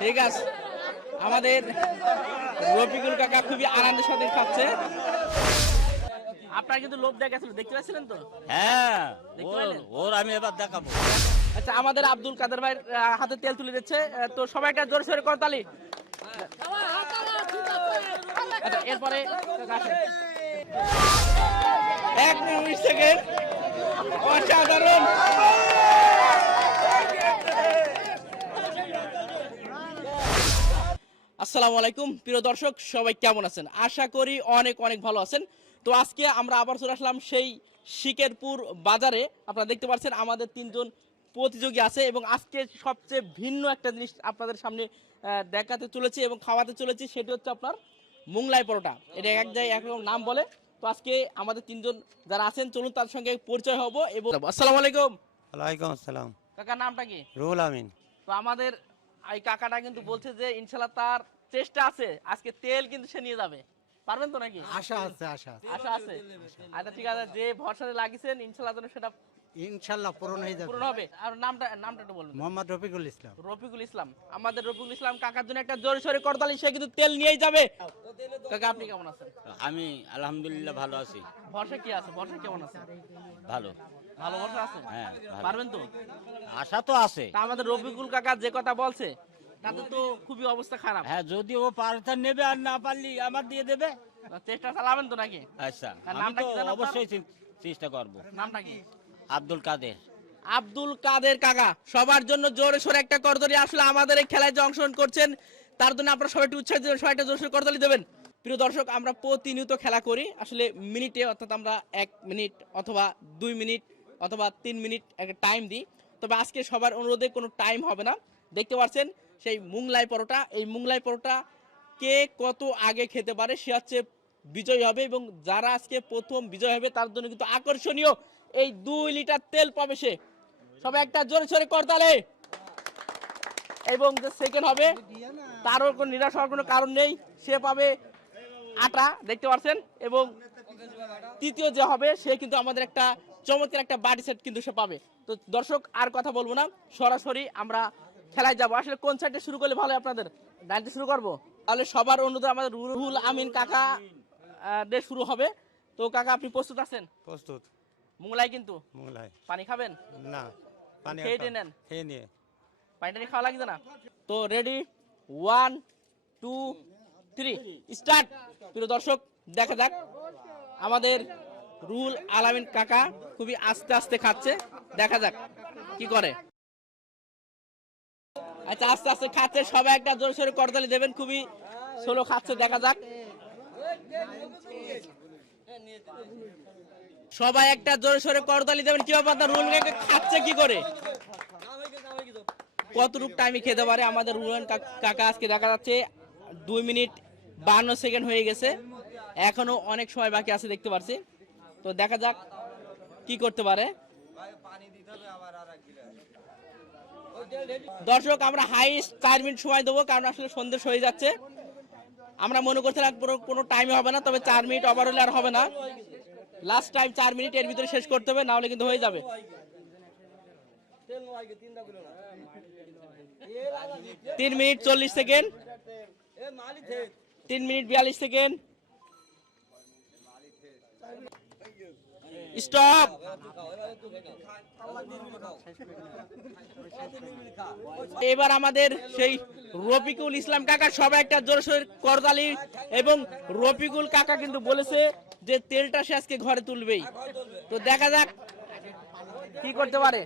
ঠিক আছে, আমাদের রফিকুল কাকা খুবই আনন্দের সাথে খাচ্ছে। আপনার কিন্তু লোভ দেখাচ্ছিল, দেখতে পাচ্ছিলেন তো? হ্যাঁ, দেখতে পেলেন? ওর আমি এবার দেখাবো। আচ্ছা, আমাদের আব্দুল কাদের ভাই হাতে তেল তুলে দিচ্ছে, তো সবাই একটা জোরে সোরে করতালি। আচ্ছা, এরপরে 1 মিনিট সেকেন্ড, অসাধারণ। আসসালামু আলাইকুম প্রিয় দর্শক, সবাই কেমন আছেন? আশা করি অনেক অনেক ভালো আছেন। তো আজকে আমরা আবার চলে আসলাম সেই শিকেরপুর বাজারে। আপনারা দেখতে পাচ্ছেন আমাদের 3 জন প্রতিযোগী আছে এবং আজকে সবচেয়ে ভিন্ন একটা জিনিস আপনাদের সামনে দেখাতে চলেছি এবং খাওয়াতে চলেছি, সেটি হচ্ছে আপনার মোংলাই পরোটা। এটা এক জায়গায় একরকম নাম বলে। তো আজকে আমাদের 3 জন যারা আছেন, চলুন তার সঙ্গে পরিচয় হব। এবং আসসালামু আলাইকুম। ওয়ালাইকুম আসসালাম। কাকার নামটা কি? রুহুল আমিন। তো আমাদের এই কাকাটা কিন্তু বলছে যে ইনশাআল্লাহ তার চেষ্টা আছে, আজকে তেল কিন্তু সে নিয়ে যাবে। পারবেন তো নাকি? আশা আছে, আশা আছে। আশা আছে। আচ্ছা ঠিক আছে, যে ভরসাতে লাগিয়েছেন ইনশাআল্লাহ যেন সেটা ইনশাআল্লাহ পূরণ হয়ে যাবে। পূরণ হবে। আর নামটা একটু বলুন। মোহাম্মদ রফিকুল ইসলাম। রফিকুল ইসলাম। আমাদের রফিকুল ইসলাম কাকার জন্য একটা জোরে সোরে করতালি, সে কিন্তু তেল নিয়েই যাবে। কাকা আপনি কেমন আছেন? আমি আলহামদুলিল্লাহ ভালো আছি। ভরসা কি আছে? ভরসা কেমন আছে? ভালো। ভালো ভরসা আছে? হ্যাঁ, ভালো। পারবেন তো? আশা তো আছে। তা আমাদের রফিকুল কাকা যে কথা বলছে তাতে তো খুবই অবস্থা খারাপ। হ্যাঁ, যদি ও পারতে নেবে আর না পারলি আমার দিয়ে দেবে। চেষ্টা চালাবেন তো নাকি? আচ্ছা, আর আমি নামটা তো কি জানেন আপনার? অবশ্যই চেষ্টা করব। নামটা কি? আব্দুল কাদের। আব্দুল কাদের কাকা, সবার জন্য জোরে সোরে একটা করতালি। আসলে আমাদের এই খেলায় যে অংশগ্রহণ করছেন তার জন্য আপনারা সবাই একটু উৎসাহ দেবেন, সবাই একটা জোরে সোরে করতালি দেবেন। প্রিয় দর্শক, আমরা প্রতিনিয়ত খেলা করি আসলে মিনিটে, অর্থাৎ আমরা 1 মিনিট অথবা 2 মিনিট অথবা 3 মিনিট একটা টাইম দিই। তবে আজকে সবার অনুরোধে কোনো টাইম হবে না। দেখতে পাচ্ছেন সেই মোংলাই পরোটা, এই মোংলাই পরোটা কে কত আগে খেতে পারে সে হচ্ছে বিজয়ী হবে, এবং যারা আজকে প্রথম বিজয় হবে তার জন্য কিন্তু আকর্ষণীয় এই 2 লিটার তেল পাবে সে। সবাই একটা জোরে সোরে করতালি। এবং যে সেকেন্ড হবে তারও কোনো নিরাশ হওয়ার কোনো কারণ নেই, সে পাবে আটা, দেখতে পাচ্ছেন। এবং তৃতীয় যে হবে সে কিন্তু আমাদের একটা চমৎকার একটা বাটি সেট কিন্তু সে পাবে। তো দর্শক আর কথা বলবো না, সরাসরি আমরা খেলায় যাব। আসলে কোন সাইডে শুরু করলে ভালো হয় আপনাদের? ডাইরেক্ট শুরু করবো? তাহলে সবার অনুরোধে আমাদের রুহুল আমিন কাকা দিয়ে শুরু হবে। তো কাকা আপনি প্রস্তুত আছেন? প্রস্তুত। মোংলাই কিন্তু। মোংলাই। পানি খাবেন? না, পানি খেয়ে নেন। খেয়ে নিয়ে পানিটা খাওয়া লাগছে না তো? Ready, 1 2 3 start. প্রিয় দর্শক, দেখা যাক আমাদের রুহুল আলামিন কাকা খুবই আস্তে আস্তে খাচ্ছে, দেখা যাক কি করে। আচ্ছা, আস্তে আস্তে খাচ্ছে, সবাই একটা জোরে সোরে করতালি দেবেন। খুবই স্লো খাচ্ছে, দেখা যাক। সবাই একটা জোরে সোরে করতালি দেবেন। কি ব্যাপার, রুহুল কাকা খাচ্ছে কি করে? কতটুকু টাইমে খেতে পারে আমাদের রুহুল কাকা? আজকে দেখা যাচ্ছে 2 মিনিট 52 সেকেন্ড হয়ে গেছে, এখনো অনেক সময় বাকি আছে দেখতে পাচ্ছি। তো দেখা যাক কি করতে পারে। দর্শক, আমরা হাইস্ট 4 মিনিট সময় দেবো, কারণ আসলে সন্ধ্যে হয়ে যাচ্ছে। আমরা মনে করছিলাম কোনো টাইমে হবে না, তবে 4 মিনিট ওভার হলে আর হবে না। লাস্ট টাইম 4 মিনিট, এর ভিতরে শেষ করতে হবে, না হলে কিন্তু হয়ে যাবে। 3 minute 40 second, 3 minute 42 second, stop. এবার আমাদের সেই রফিকুল ইসলাম কাকা, সবাই একটা জোরে সোরে করতালি। এবং রফিকুল কাকা কিন্তু বলেছে যে তেলটা সে আজকে ঘরে তুলবেই। তো দেখা যাক কি করতে পারে।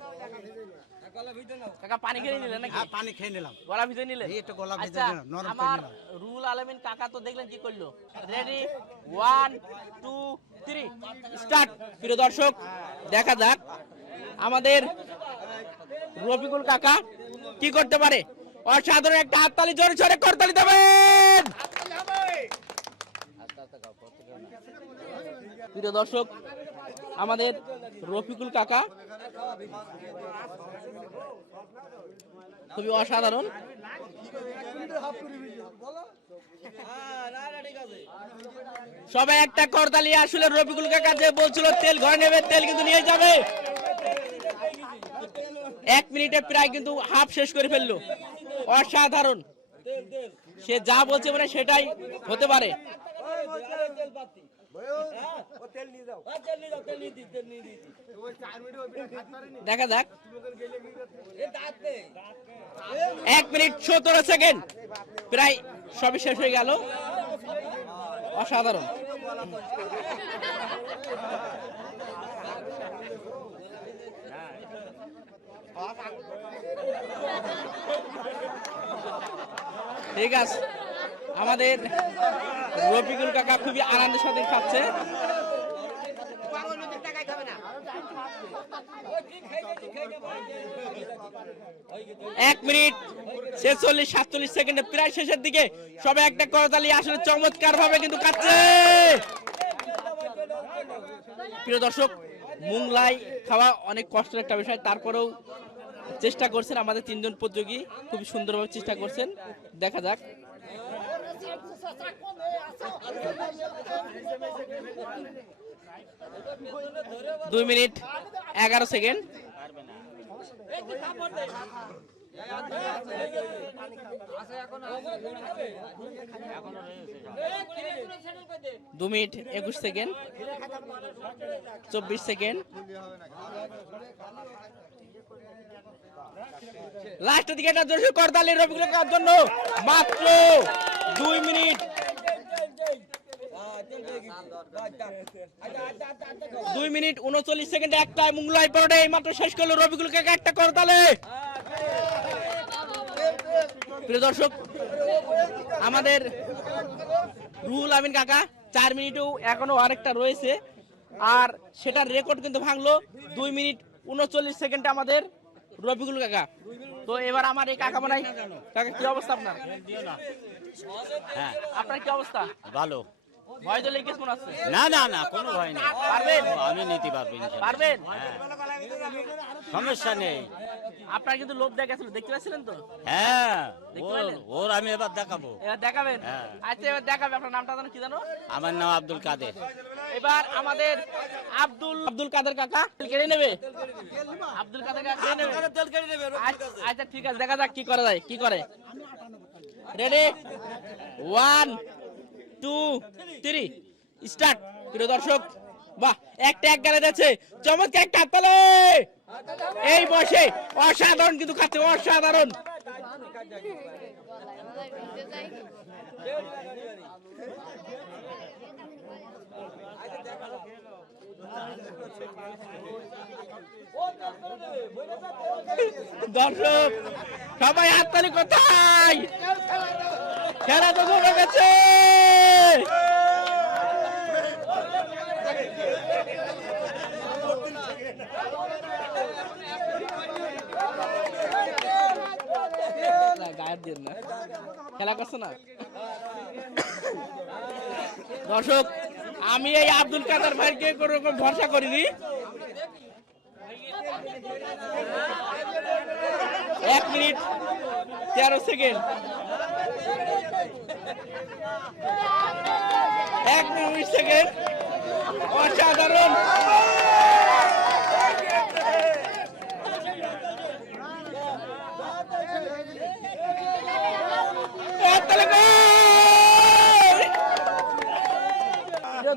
কাকা পানি খেয়ে নিলেন নাকি? হ্যাঁ, পানি খেয়ে নিলাম। গলা ভিজে নিলেন? এই একটু গলা ভিজে আচ্ছা, নিলাম, নরম করে আমার নিলাম। রুহুল আলামিন কাকা তো দেখলেন কি করলো। Ready, 1 2 3 start. প্রিয় দর্শক, দেখা যাক আমাদের রফিকুল কাকা কি করতে পারে। অসাধারণ একটা হাততালি, জোরে সোরে করতালি দেবেন। প্রিয় দর্শক, আমাদের রফিকুল কাকা খুবই অসাধারণ। সবাই একটা করতালি। আসলে রফিকুল কাকা যে বলছিল তেল ঘরে নেবে, তেল কিন্তু নিয়ে যাবে। 1 মিনিটে প্রায় কিন্তু হাফ শেষ করে ফেললো। অসাধারণ। সে যা বলছে মানে সেটাই হতে পারে। দেখা যাক। 1 মিনিট 17 সেকেন্ড, প্রায় সবই শেষ হয়ে গেল। অসাধারণ। ঠিক আছে, আমাদের রফিকুল কাকা খুবই আনন্দের সাথে খাচ্ছে। এক মিনিট 46-47 সেকেন্ডে প্রায় শেষের দিকে সবে একটা করতালি, আসলে চমৎকার ভাবে কিন্তু কাটছে। প্রিয় দর্শক, মুংলাই খাওয়া অনেক কষ্টের একটা বিষয়, তারপরেও চেষ্টা করছেন আমাদের 3 জন প্রতিযোগী, খুব সুন্দরভাবে চেষ্টা করছেন। দেখা যাক। দুই মিনিট 11 সেকেন্ড। দু মিনিট 21 সেকেন্ড, 24 সেকেন্ড। লাস্টের দিকে একটা জোরসে করতালি রফিকুল কাকার জন্য। মাত্র 2 মিনিট 39 সেকেন্ডে একটা মুংলাই পরোটা এই মাত্র শেষ করলো রফিকুল কাকা, একটা করতালি। প্রিয় দর্শক, আমাদের রুহুল আমিন কাকা 4 মিনিটেও এখনো আরেকটা রয়েছে, আর সেটার রেকর্ড কিন্তু ভাঙলো 2 মিনিট 39 সেকেন্ডে আমাদের রফিকুল কাকা। তো এবার আমার এই কাকা মনে হয়, কাকা কি অবস্থা আপনার? হ্যাঁ, আপনার কি অবস্থা? ভালো। ভয় তো লেগেছে মনে হচ্ছে। না না না, কোনো ভয় নেই। পারবেন? আমি নিতে পারবো ইনশাআল্লাহ। পারবেন? হ্যাঁ, সমস্যা নেই। আপনার কিন্তু লোভ দেখাচ্ছিল, দেখতে পাচ্ছিলেন তো? হ্যাঁ, দেখতে পেলেন? ওর আমি এবার দেখাবো। এবার দেখাবেন? হ্যাঁ। আচ্ছা, এবার দেখাবে। আপনার নামটা জানো, কি জানো? আমার নাম আব্দুল কাদের। এবার আমাদের আব্দুল কাদের কাকা কেড়ে নেবে। আব্দুল কাদের কাকা কেড়ে নেবে। আচ্ছা ঠিক আছে, দেখা যাক কি করা যায়, কি করে। Ready, 1 2 3 start. প্রিয় দর্শক, বাহ, একটা এক গেলে যাচ্ছে, চমৎকার একটা হাততালি। এই বসে অসাধারণ কিন্তু খাচ্ছে, অসাধারণ। দর্শক সবাই হাততালি কোথায়? খেলা তো জমে গেছে। গায়ের দিন না, খেলা করছে না। দর্শক, আমি এই আব্দুল কাদের ভাইকে কোনো রকম ভরসা করিনি। 1 মিনিট 13 সেকেন্ড, 1 মিনিট 20 সেকেন্ড, অসাধারণ।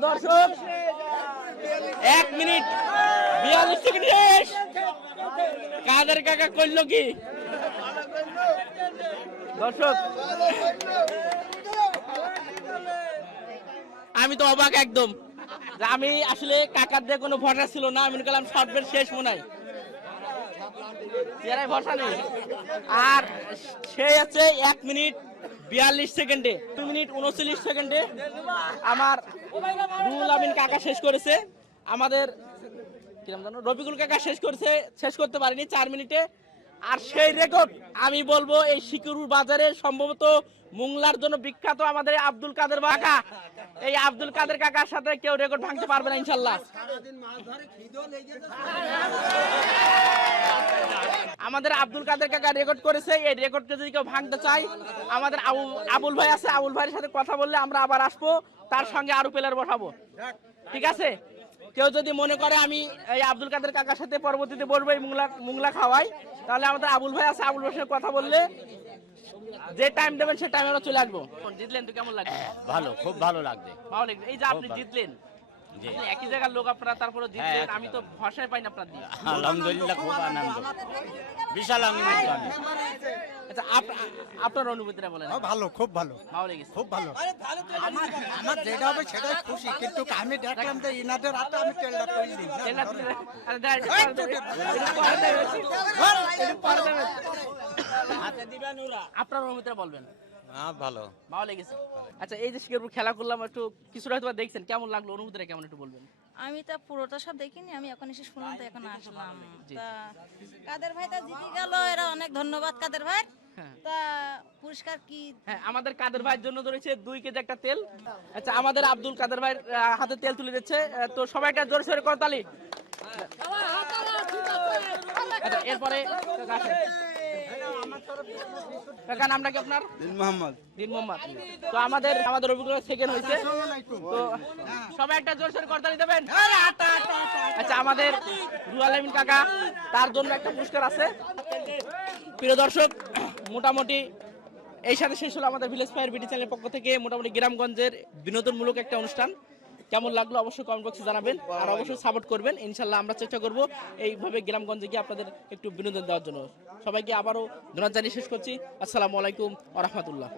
দর্শক, 1 মিনিট 42 সেকেন্ড শেষ। কাদের কাকা করলো কি? দর্শক, আমি তো অবাক একদম। আমি আসলে কাকার দিয়ে কোনো ভরসা ছিল না। আমি বললাম শর্ট বেট শেষ মনে হয়, চেহারায় ভরসা নেই। আর সে আছে 1 মিনিট 42 সেকেন্ডে, 2 মিনিট 39 সেকেন্ডে আমার রুহুল আমিন কাকা শেষ করেছে। আমাদের কিরম জানো রফিকুল কাকা শেষ করতে পারেনি 4 মিনিটে। আর সেই রেকর্ড আমি বলবো এই শিকুরুর বাজারে সম্ভবত মুংলার জন্য বিখ্যাত আমাদের আব্দুল কাদের কাকা। এই আব্দুল কাদের কাকার সাথে কেউ রেকর্ড ভাঙতে পারবে না ইনশাল্লাহ। আমাদের আব্দুল কাদের কাকা রেকর্ড করেছে, এই রেকর্ডকে যদি কেউ ভাঙতে চায়, আমাদের আবুল ভাই আছে, আবুল ভাইয়ের সাথে কথা বললে আমরা আবার আসবো, তার সঙ্গে আরো প্লেয়ার বসাবো। ঠিক আছে? কেউ যদি মনে করে আমি এই আব্দুল কাদের কাকার সাথে পরবর্তীতে বসবো এই মুংলা খাওয়াই, তাহলে আমাদের আবুল ভাই আছে, আবুল ভাইয়ের সাথে কথা বললে যে টাইম দেবেন সে টাইমে আমরা চলে আসবো। জিতলেন তো কেমন লাগছে? ভালো, খুব ভালো লাগছে। ভালো লাগছে। এই যে আপনি খুব ভালো। জিতলেন, জি। আসলে একই জায়গার লোক আপনারা, তারপরে জিতলেন, একই আমি তো ভাষায় পাই না আপনার দিয়ে। আলহামদুলিল্লাহ, খুব আনন্দ, বিশাল আনন্দ আমি। আচ্ছা আপনার অনুভূতিটা বলেন। ভালো, খুব ভালো, ভালো লেগেছে? খুব ভালো। আমার যেটা হবে সেটাই খুশি, কিন্তু আমি দেখলাম যে ইনাদের হাতে আমি তেলটা তৈরি দিই না। তেল আছে? আরে দাঁড়ান, একটু পরে দেবে। একটু পরে দেবে। একটু পরে দেবে। আপনার অনুভূতিটা বলবেন। ভালো। ভালো লেগেছে? আচ্ছা, এই যে শিকারপুর খেলা করলাম, একটু কিছুটা হয়তো বা দেখছেন, কেমন লাগলো, অনুভূতিটা কেমন একটু বলবেন? আমি তা পুরোটা সব দেখিনি, আমি এখন এসে শুনলাম তো এখন আসলাম। জি। তা কাদের ভাই তা জিতে গেল, এরা অনেক ধন্যবাদ কাদের ভাই। হ্যাঁ। তা পুরস্কার কি? হ্যাঁ, আমাদের কাদের ভাইয়ের জন্য ধরেছে 2 কেজি একটা তেল। আচ্ছা, আমাদের আব্দুল কাদের ভাইয়ের হাতে তেল তুলে দিচ্ছে। তো সবাই একটা জোরে সোরে করতালি। আচ্ছা, এরপরে কাকা আসেন। কাকা, নামটা কি আপনার? মোহাম্মদ। দিন মোহাম্মদ। তো আমাদের অভিজ্ঞতা সেকেন্ড হয়েছে। তো সবাই একটা জোরে সোরে করতালি দেবেন। আচ্ছা, আমাদের রুয়াল আমিন কাকা, তার জন্য একটা পুরস্কার আছে। প্রিয় দর্শক, মোটামুটি এই সাথে শেষ হলো আমাদের ভিলেজ ফায়ার বিডি চ্যানেলের পক্ষ থেকে মোটামুটি গ্রামগঞ্জের বিনোদনমূলক একটা অনুষ্ঠান। কেমন লাগলো অবশ্যই কমেন্ট বক্সে জানাবেন, আর অবশ্যই সাপোর্ট করবেন। ইনশাল্লাহ আমরা চেষ্টা করব এইভাবে গ্রামগঞ্জে গিয়ে আপনাদের একটু বিনোদন দেওয়ার জন্য। সবাইকে আবারও ধন্যবাদ জানিয়ে শেষ করছি। আসসালামু আলাইকুম ওয়া রাহমাতুল্লাহ।